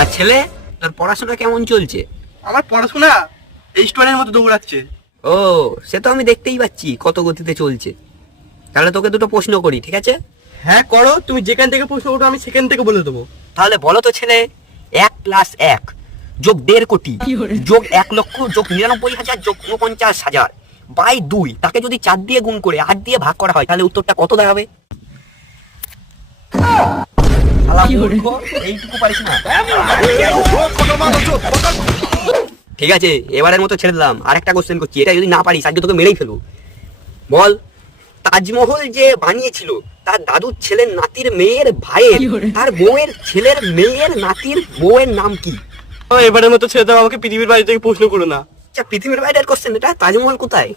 আর ছেলে, তোর পড়াশোনা কেমন চলছে? আমার পড়াশোনা এই স্টোনের মতো দৌড়াচ্ছে। ও, সে তো আমি দেখতেই পাচ্ছি কত গতিতে চলছে। তাহলে তোকে দুটো প্রশ্ন করি, ঠিক আছে? হ্যাঁ করো, তুমি যেখান থেকে প্রশ্ন করো আমি সেখান থেকে বলে দেবো। তাহলে বলো তো ছেলে, 1+1 যোগ 1.5 কোটি যোগ 1 লক্ষ যোগ 99,000 যোগ 49,000 বাই 2 তাকে যদি 4 দিয়ে গুণ করে 8 দিয়ে ভাগ করা হয় তাহলে উত্তরটা কত দাঁড়াবে? শালা মূর্খ, এইটুকু পারিস না? ঠিক আছে, এবারের মতো ছেড়ে দিলাম। আরেকটা কোশ্চেন করছি, এটা যদি না পারিস আজকে তোকে মেরেই ফেলবো। বল, তাজমহল যে বানিয়েছিল তার দাদুর ছেলের নাতির মেয়ের ভাইয়ের তার বউয়ের ছেলের মেয়ের নাতির বউয়ের নাম কি? এবারের মতো ছেড়ে দাও, আমাকে পৃথিবীর বাইরে থেকে প্রশ্ন করো না। আচ্ছা, পৃথিবীর বাইরের কোশ্চেন এটা। তাজমহল কোথায়?